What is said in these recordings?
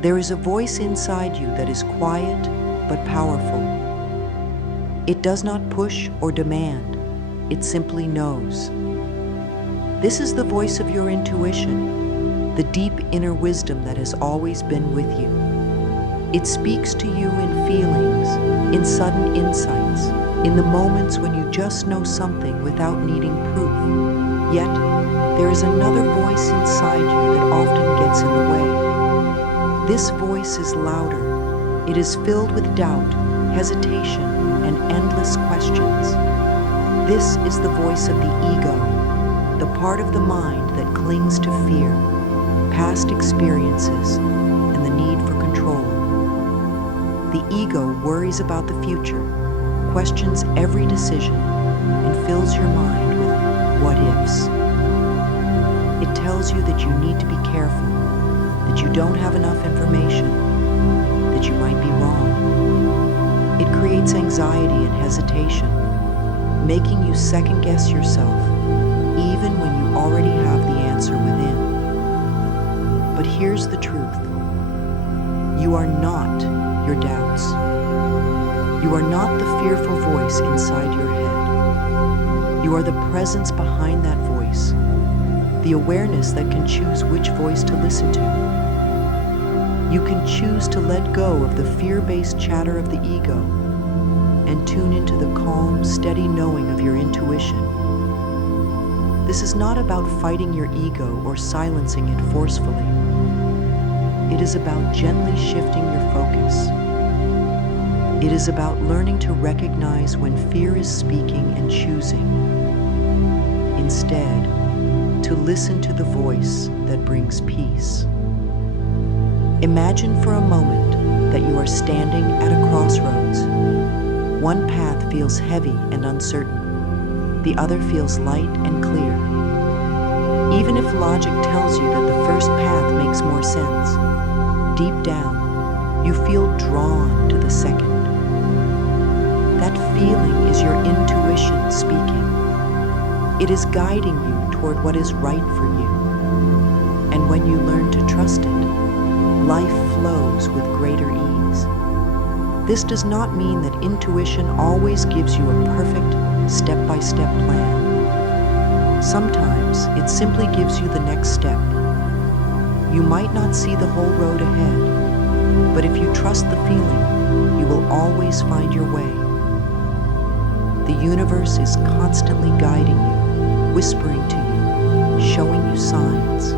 There is a voice inside you that is quiet but powerful. It does not push or demand, it simply knows. This is the voice of your intuition, the deep inner wisdom that has always been with you. It speaks to you in feelings, in sudden insights, in the moments when you just know something without needing proof. Yet, there is another voice inside you that often gets in the way. This voice is louder. It is filled with doubt, hesitation, and endless questions. This is the voice of the ego, the part of the mind that clings to fear, past experiences, and the need for control. The ego worries about the future, questions every decision, and fills your mind with what-ifs. It tells you that you need to be careful, that you don't have enough information, that you might be wrong. It creates anxiety and hesitation, making you second-guess yourself, even when you already have the answer within. But here's the truth. You are not your doubts. You are not the fearful voice inside your head. You are the presence behind that voice, the awareness that can choose which voice to listen to. You can choose to let go of the fear-based chatter of the ego and tune into the calm, steady knowing of your intuition. This is not about fighting your ego or silencing it forcefully. It is about gently shifting your focus. It is about learning to recognize when fear is speaking and choosing. Instead, to listen to the voice that brings peace. Imagine for a moment that you are standing at a crossroads. One path feels heavy and uncertain. The other feels light and clear. Even if logic tells you that the first path makes more sense, deep down, you feel drawn to the second. That feeling is your intuition speaking. It is guiding you toward what is right for you. And when you learn to trust it, life flows with greater ease. This does not mean that intuition always gives you a perfect, step-by-step plan. Sometimes it simply gives you the next step. You might not see the whole road ahead, but if you trust the feeling, you will always find your way. The universe is constantly guiding you, whispering to you, showing you signs.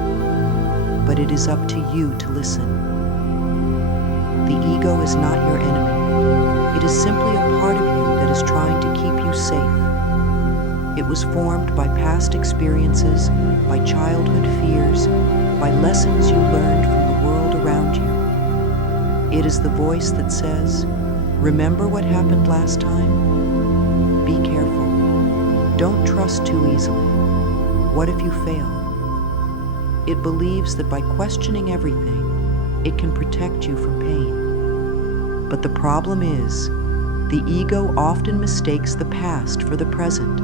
But it is up to you to listen. The ego is not your enemy. It is simply a part of you that is trying to keep you safe. It was formed by past experiences, by childhood fears, by lessons you learned from the world around you. It is the voice that says, "Remember what happened last time? Be careful. Don't trust too easily. What if you fail?" It believes that by questioning everything, it can protect you from pain. But the problem is, the ego often mistakes the past for the present.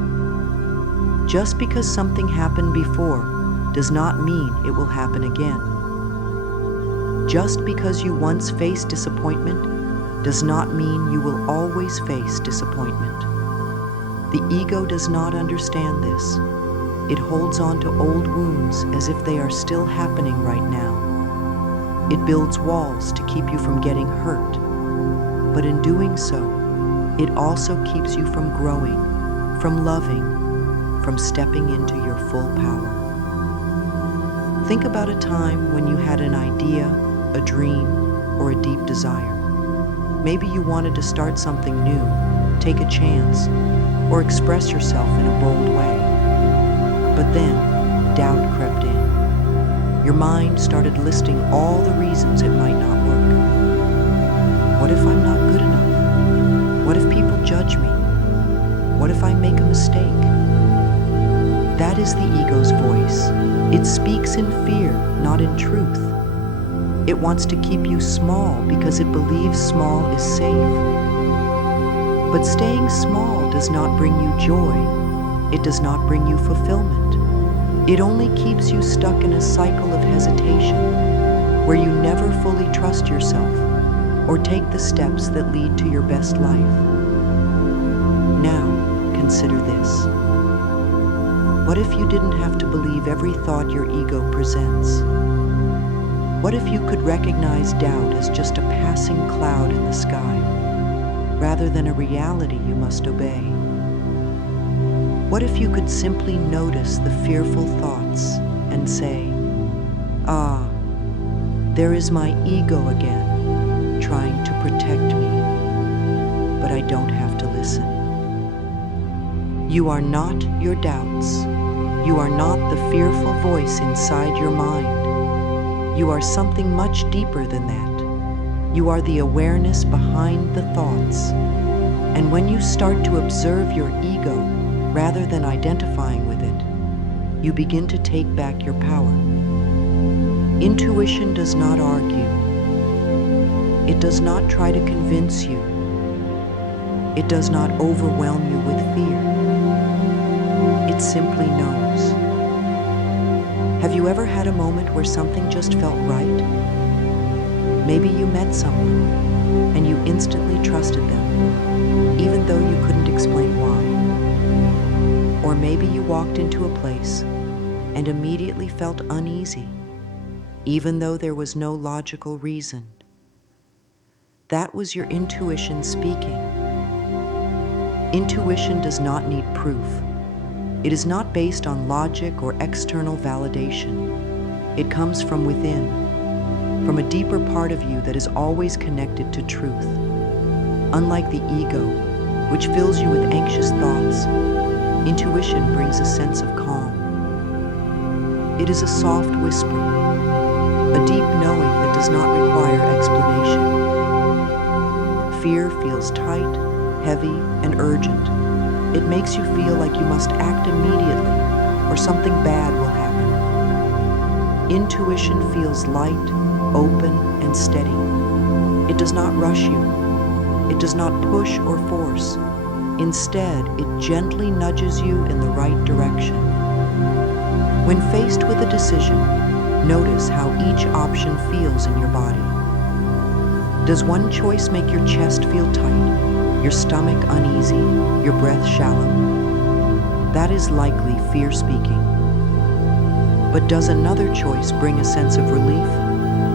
Just because something happened before does not mean it will happen again. Just because you once faced disappointment does not mean you will always face disappointment. The ego does not understand this. It holds on to old wounds as if they are still happening right now. It builds walls to keep you from getting hurt. But in doing so, it also keeps you from growing, from loving, from stepping into your full power. Think about a time when you had an idea, a dream, or a deep desire. Maybe you wanted to start something new, take a chance, or express yourself in a bold way. But then, doubt crept in. Your mind started listing all the reasons it might not work. What if I'm not good enough? What if people judge me? What if I make a mistake? That is the ego's voice. It speaks in fear, not in truth. It wants to keep you small because it believes small is safe. But staying small does not bring you joy. It does not bring you fulfillment. It only keeps you stuck in a cycle of hesitation. where you never fully trust yourself or take the steps that lead to your best life. Now, consider this. What if you didn't have to believe every thought your ego presents? What if you could recognize doubt as just a passing cloud in the sky, rather than a reality you must obey? What if you could simply notice the fearful thoughts and say, "Ah, there is my ego again, trying to protect me, but I don't have to listen." You are not your doubts. You are not the fearful voice inside your mind. You are something much deeper than that. You are the awareness behind the thoughts. And when you start to observe your ego, rather than identifying with it, you begin to take back your power. Intuition does not argue. It does not try to convince you. It does not overwhelm you with fear. It simply knows. Have you ever had a moment where something just felt right? Maybe you met someone and you instantly trusted them, even though you couldn't explain why. Or maybe you walked into a place and immediately felt uneasy, even though there was no logical reason. That was your intuition speaking. Intuition does not need proof. It is not based on logic or external validation. It comes from within, from a deeper part of you that is always connected to truth. Unlike the ego, which fills you with anxious thoughts, intuition brings a sense of calm. It is a soft whisper, a deep knowing that does not require explanation. Fear feels tight, heavy, and urgent. It makes you feel like you must act immediately or something bad will happen. Intuition feels light, open, and steady. It does not rush you. It does not push or force. Instead, it gently nudges you in the right direction. When faced with a decision, notice how each option feels in your body. Does one choice make your chest feel tight, your stomach uneasy, your breath shallow? That is likely fear speaking. But does another choice bring a sense of relief,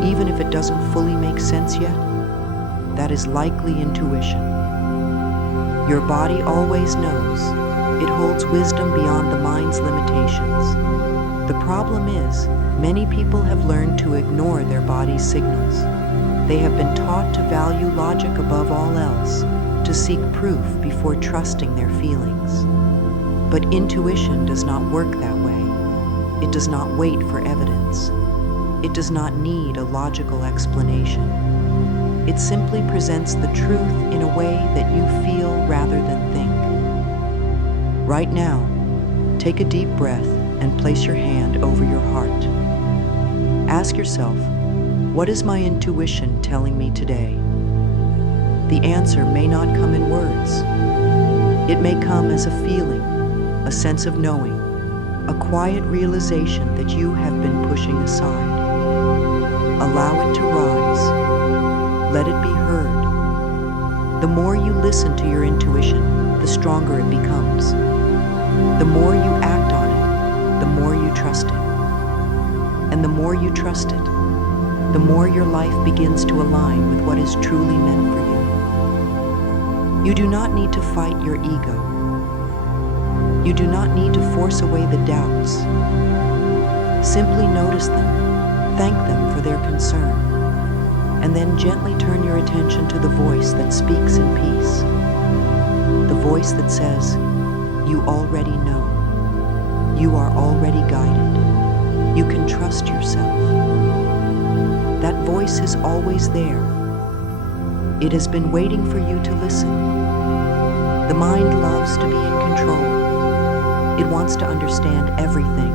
even if it doesn't fully make sense yet? That is likely intuition. Your body always knows. It holds wisdom beyond the mind's limitations. The problem is, many people have learned to ignore their body's signals. They have been taught to value logic above all else, to seek proof before trusting their feelings. But intuition does not work that way. It does not wait for evidence. It does not need a logical explanation. It simply presents the truth in a way that you feel rather than think. Right now, take a deep breath and place your hand over your heart. Ask yourself, what is my intuition telling me today? The answer may not come in words. It may come as a feeling, a sense of knowing, a quiet realization that you have been pushing aside. Allow it to rise. Let it be heard. The more you listen to your intuition, the stronger it becomes. The more you act on it, the more you trust it. And the more you trust it, the more your life begins to align with what is truly meant for you. You do not need to fight your ego. You do not need to force away the doubts. Simply notice them, thank them for their concern, and then gently turn your attention to the voice that speaks in peace. The voice that says, "You already know. You are already guided. You can trust yourself." That voice is always there. It has been waiting for you to listen. The mind loves to be in control. It wants to understand everything,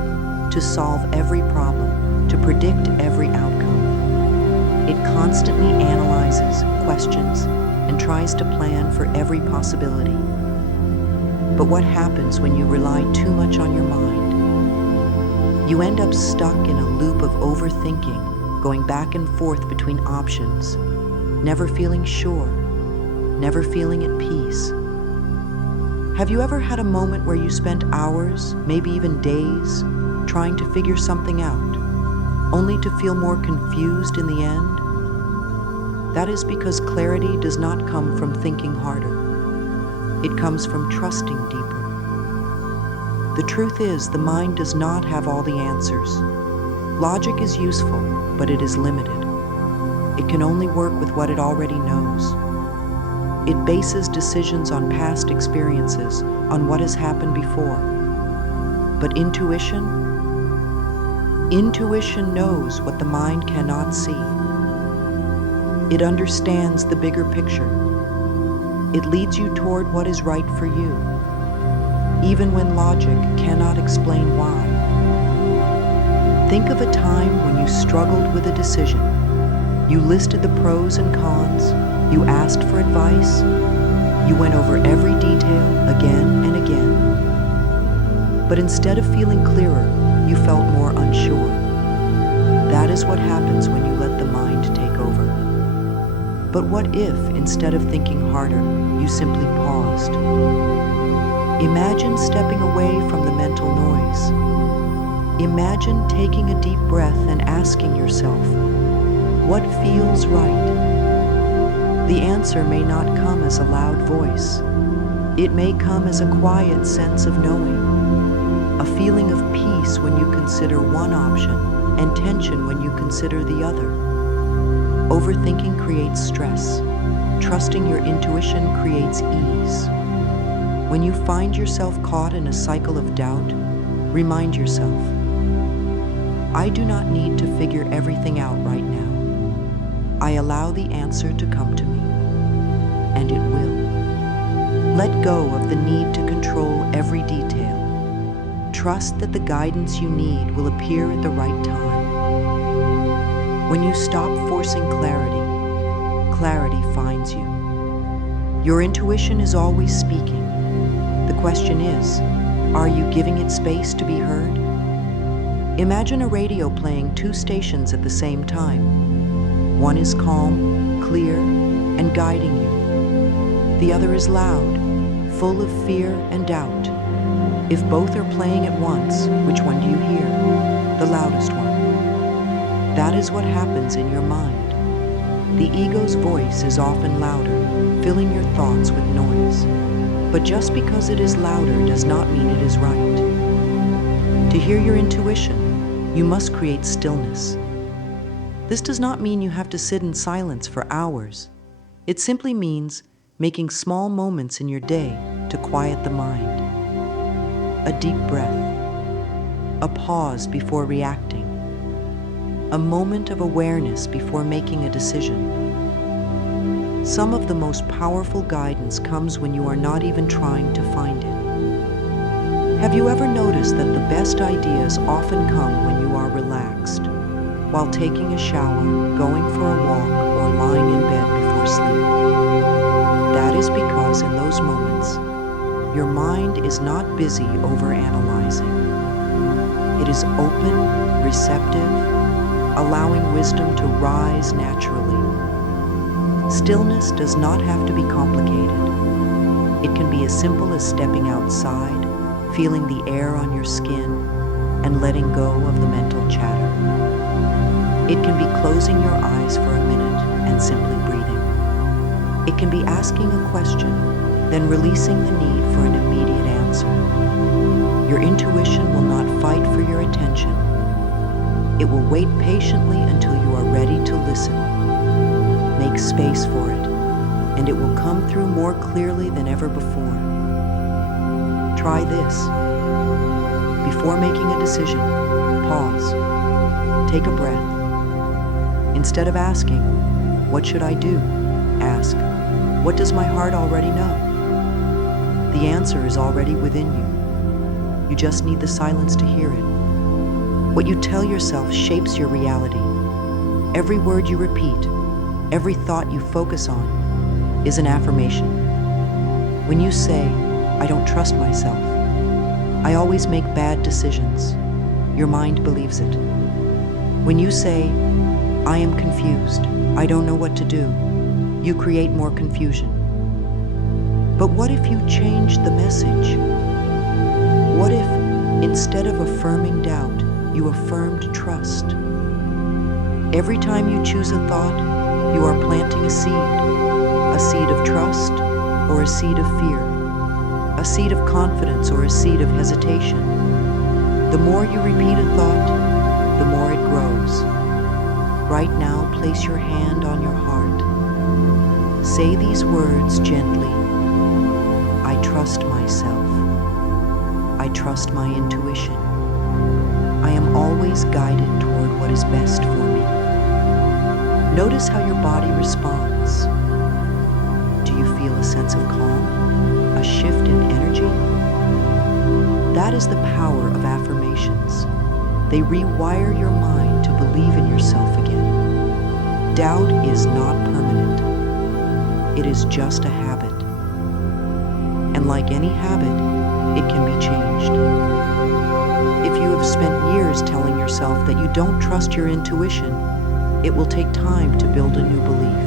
to solve every problem, to predict every outcome. It constantly analyzes, questions, and tries to plan for every possibility. But what happens when you rely too much on your mind? You end up stuck in a loop of overthinking, going back and forth between options, never feeling sure, never feeling at peace. Have you ever had a moment where you spent hours, maybe even days, trying to figure something out, only to feel more confused in the end? That is because clarity does not come from thinking harder. It comes from trusting deeper. The truth is, the mind does not have all the answers. Logic is useful, but it is limited. It can only work with what it already knows. It bases decisions on past experiences, on what has happened before. But intuition knows what the mind cannot see. It understands the bigger picture. It leads you toward what is right for you, even when logic cannot explain why. Think of a time when you struggled with a decision. You listed the pros and cons, you asked for advice, you went over every detail again and again. But instead of feeling clearer, you felt more unsure. That is what happens when you let the mind take over. But what if, instead of thinking harder, you simply paused? Imagine stepping away from the mental noise. Imagine taking a deep breath and asking yourself, what feels right? The answer may not come as a loud voice. It may come as a quiet sense of knowing, a feeling of peace when you consider one option and tension when you consider the other. Overthinking creates stress. Trusting your intuition creates ease. When you find yourself caught in a cycle of doubt, remind yourself, I do not need to figure everything out right now. I allow the answer to come to me, and it will. Let go of the need to control every detail. Trust that the guidance you need will appear at the right time. When you stop forcing clarity, clarity finds you. Your intuition is always speaking. The question is, are you giving it space to be heard? Imagine a radio playing two stations at the same time. One is calm, clear, and guiding you. The other is loud, full of fear and doubt. If both are playing at once, which one do you hear? The loudest one. That is what happens in your mind. The ego's voice is often louder, filling your thoughts with noise. But just because it is louder does not mean it is right. To hear your intuition, you must create stillness. This does not mean you have to sit in silence for hours. It simply means making small moments in your day to quiet the mind. A deep breath, a pause before reacting, a moment of awareness before making a decision. Some of the most powerful guidance comes when you are not even trying to find it. Have you ever noticed that the best ideas often come when you are relaxed? While taking a shower, going for a walk, or lying in bed before sleep. That is because in those moments, your mind is not busy overanalyzing. It is open, receptive, allowing wisdom to rise naturally. Stillness does not have to be complicated. It can be as simple as stepping outside, feeling the air on your skin, and letting go of the mental chatter. It can be closing your eyes for a minute and simply breathing. It can be asking a question, then releasing the need for an immediate answer. Your intuition will not fight for your attention. It will wait patiently until you are ready to listen. Make space for it, and it will come through more clearly than ever before. Try this. Before making a decision, pause. Take a breath. Instead of asking, what should I do? Ask, what does my heart already know? The answer is already within you. You just need the silence to hear it. What you tell yourself shapes your reality. Every word you repeat, every thought you focus on, is an affirmation. When you say, I don't trust myself, I always make bad decisions, your mind believes it. When you say, I am confused. I don't know what to do. You create more confusion. But what if you changed the message? What if, instead of affirming doubt, you affirmed trust? Every time you choose a thought, you are planting a seed of trust or a seed of fear, a seed of confidence or a seed of hesitation. The more you repeat a thought, the more it grows. Right now, place your hand on your heart. Say these words gently. I trust myself. I trust my intuition. I am always guided toward what is best for me. Notice how your body responds. Do you feel a sense of calm? A shift in energy? That is the power of affirmations. They rewire your mind to believe in yourself again. Doubt is not permanent. It is just a habit. And like any habit, it can be changed. If you have spent years telling yourself that you don't trust your intuition, it will take time to build a new belief.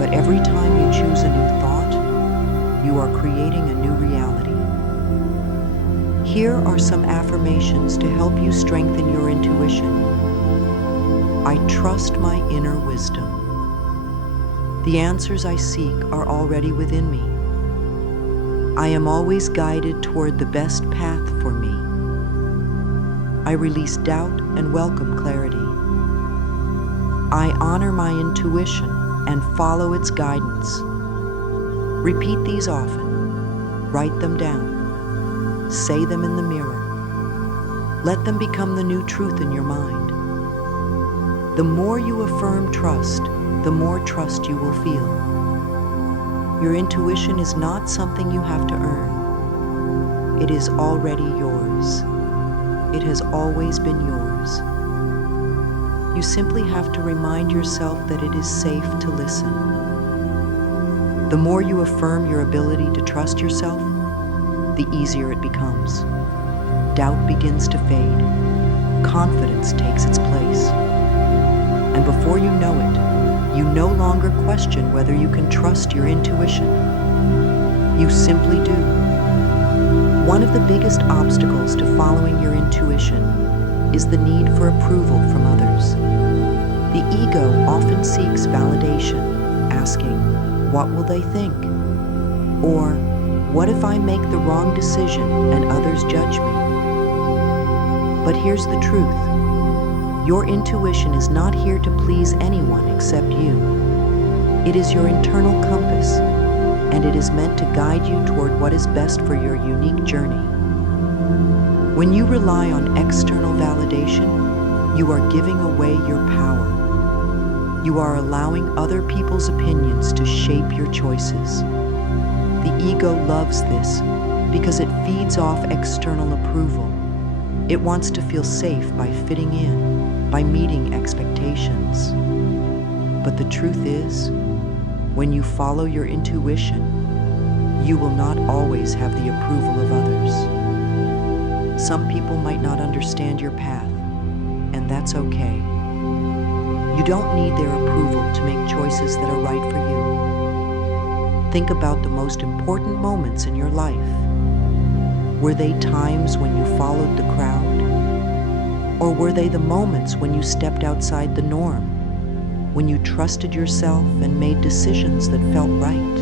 But every time you choose a new thought, you are creating a new reality. Here are some affirmations to help you strengthen your intuition. I trust my inner wisdom. The answers I seek are already within me. I am always guided toward the best path for me. I release doubt and welcome clarity. I honor my intuition and follow its guidance. Repeat these often. Write them down. Say them in the mirror. Let them become the new truth in your mind. The more you affirm trust, the more trust you will feel. Your intuition is not something you have to earn. It is already yours. It has always been yours. You simply have to remind yourself that it is safe to listen. The more you affirm your ability to trust yourself, the easier it becomes. Doubt begins to fade. Confidence takes its place. And before you know it, you no longer question whether you can trust your intuition. You simply do. One of the biggest obstacles to following your intuition is the need for approval from others. The ego often seeks validation, asking, "What will they think?" Or, "What if I make the wrong decision and others judge me?" But here's the truth. Your intuition is not here to please anyone except you. It is your internal compass, and it is meant to guide you toward what is best for your unique journey. When you rely on external validation, you are giving away your power. You are allowing other people's opinions to shape your choices. The ego loves this because it feeds off external approval. It wants to feel safe by fitting in, by meeting expectations. But the truth is, when you follow your intuition, you will not always have the approval of others. Some people might not understand your path, and that's okay. You don't need their approval to make choices that are right for you. Think about the most important moments in your life. Were they times when you followed the crowd? Or were they the moments when you stepped outside the norm, when you trusted yourself and made decisions that felt right,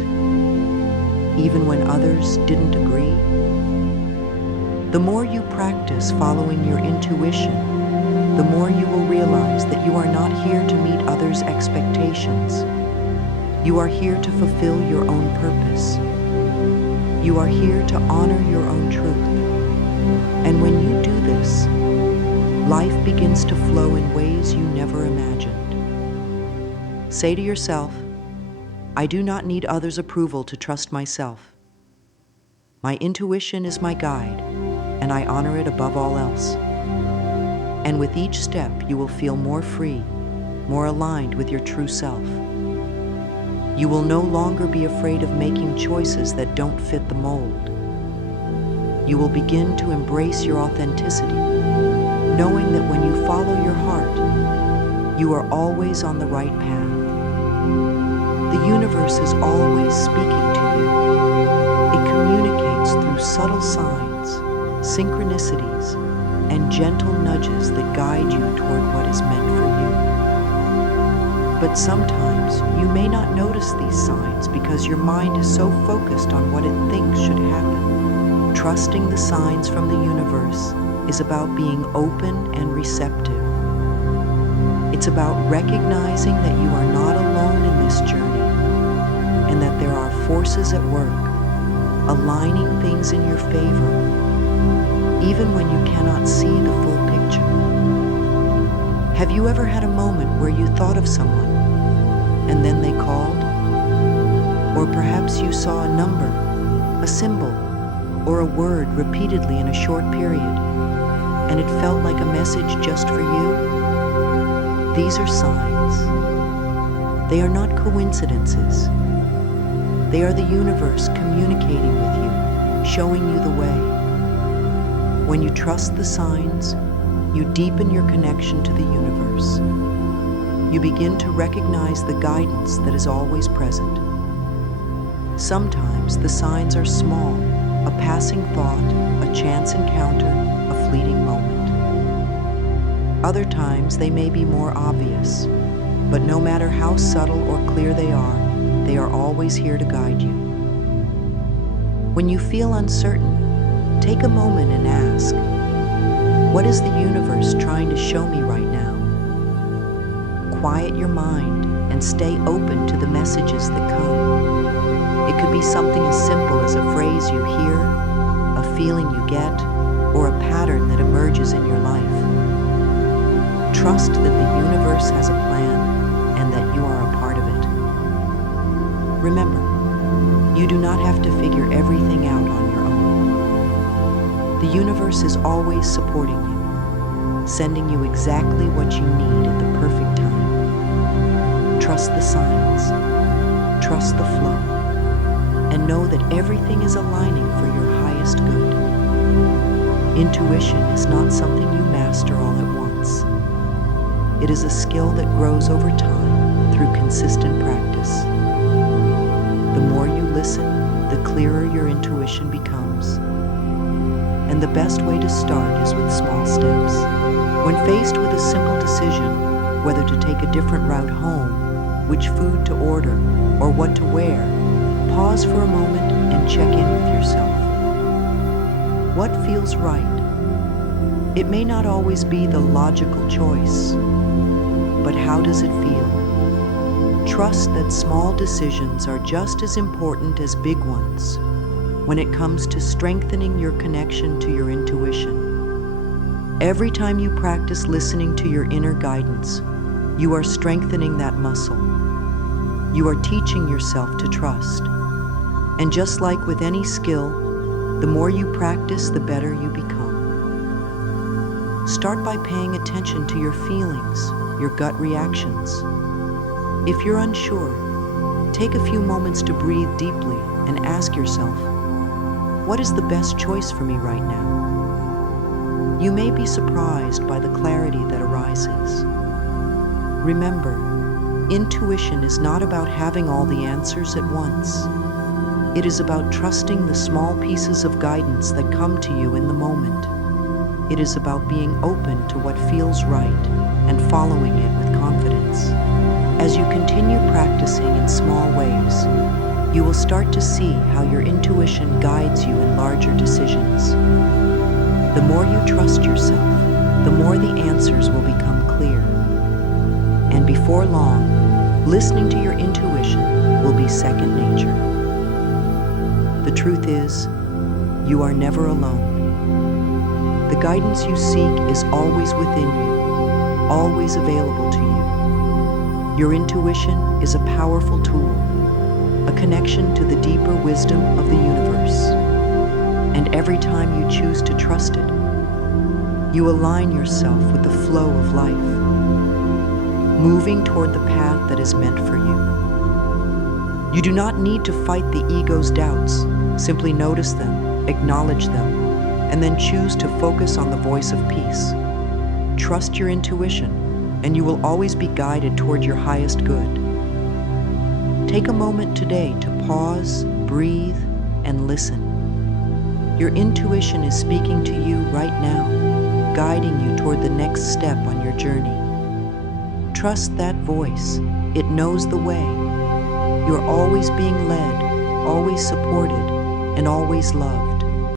even when others didn't agree? The more you practice following your intuition, the more you will realize that you are not here to meet others' expectations. You are here to fulfill your own purpose. You are here to honor your own truth. And when you do this, life begins to flow in ways you never imagined. Say to yourself, I do not need others' approval to trust myself. My intuition is my guide, and I honor it above all else. And with each step, you will feel more free, more aligned with your true self. You will no longer be afraid of making choices that don't fit the mold. You will begin to embrace your authenticity, knowing that when you follow your heart, You are always on the right path. The universe is always speaking to you. It communicates through subtle signs, synchronicities, and gentle nudges that guide you toward what is meant for you. But sometimes you may not notice these signs because your mind is so focused on what it thinks should happen. Trusting the signs from the universe is about being open and receptive. It's about recognizing that you are not alone in this journey and that there are forces at work, aligning things in your favor, even when you cannot see the full picture. Have you ever had a moment where you thought of someone and then they called? Or perhaps you saw a number, a symbol, or a word repeatedly in a short period, and it felt like a message just for you? These are signs. They are not coincidences. They are the universe communicating with you, showing you the way. When you trust the signs, you deepen your connection to the universe. You begin to recognize the guidance that is always present. Sometimes the signs are small, a passing thought, a chance encounter, a fleeting moment. Other times they may be more obvious, but no matter how subtle or clear they are always here to guide you. When you feel uncertain, take a moment and ask, what is the universe trying to show me right now? Quiet your mind and stay open to the messages that come. It could be something as simple as a phrase you hear, a feeling you get, or a pattern that emerges in your life. Trust that the universe has a plan and that you are a part of it. Remember, you do not have to figure everything out on your own. The universe is always supporting you, sending you exactly what you need at the perfect time. Trust the signs, trust the flow, and know that everything is aligning for your highest good. Intuition is not something you master all at once. It is a skill that grows over time through consistent practice. The more you listen, the clearer your intuition becomes. And the best way to start is with small steps. When faced with a simple decision, whether to take a different route home, which food to order, or what to wear, pause for a moment and check in with yourself. What feels right? It may not always be the logical choice, but how does it feel? Trust that small decisions are just as important as big ones when it comes to strengthening your connection to your intuition. Every time you practice listening to your inner guidance, you are strengthening that muscle. You are teaching yourself to trust. And just like with any skill, the more you practice, the better you become. Start by paying attention to your feelings, your gut reactions. If you're unsure, take a few moments to breathe deeply and ask yourself, what is the best choice for me right now? You may be surprised by the clarity that arises. Remember, intuition is not about having all the answers at once. It is about trusting the small pieces of guidance that come to you in the moment. It is about being open to what feels right and following it with confidence. As you continue practicing in small ways, you will start to see how your intuition guides you in larger decisions. The more you trust yourself, the more the answers will become clear. And before long, listening to your intuition will be second nature. The truth is, you are never alone. The guidance you seek is always within you, always available to you. Your intuition is a powerful tool, a connection to the deeper wisdom of the universe. And every time you choose to trust it, you align yourself with the flow of life, moving toward the path that is meant for you. You do not need to fight the ego's doubts. Simply notice them, acknowledge them, and then choose to focus on the voice of peace. Trust your intuition, and you will always be guided toward your highest good. Take a moment today to pause, breathe, and listen. Your intuition is speaking to you right now, guiding you toward the next step on your journey. Trust that voice. It knows the way. You're always being led, always supported, and always loved.